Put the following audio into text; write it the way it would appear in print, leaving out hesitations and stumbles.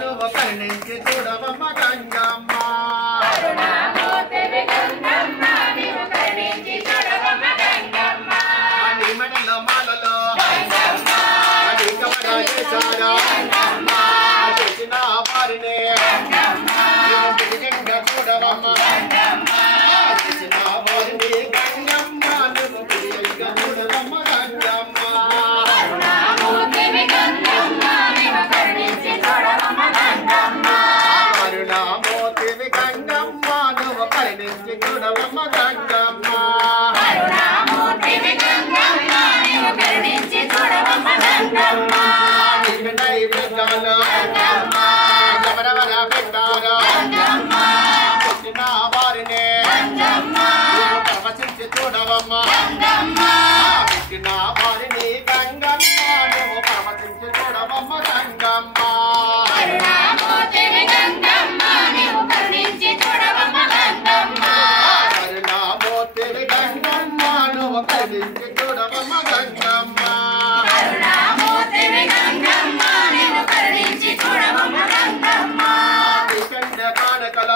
నువ్వు కరుణించి చూడవమ్మ గంగమ్మ నీ మెడలో మాలలో నీ కమల చేశారా చేసిన వారిని చూడవమ్మ చేసిన వారిని గంగమ్మ నువ్వు ప్రియంగా చూడవమ్మ గంగమ్మ కరుణామూర్తివి గంగమ్మ నువ్వు కరుణించి చూడవమ్మ గంగమ్మ నీకు నైవేద్యాలు ఎవరెవర పెట్టారో పుట్టిన వారిని ప్రవచించి చూడవమ్మ పుట్టిన వారిని గంగమ్మ నువ్వు ప్రవచించి చూడవమ్మ గంగమ్మ కరుణామూర్తివి గంగమ్మ నువ్వు కరుణించి చూడవమ్మ గంగమ్మ కానకల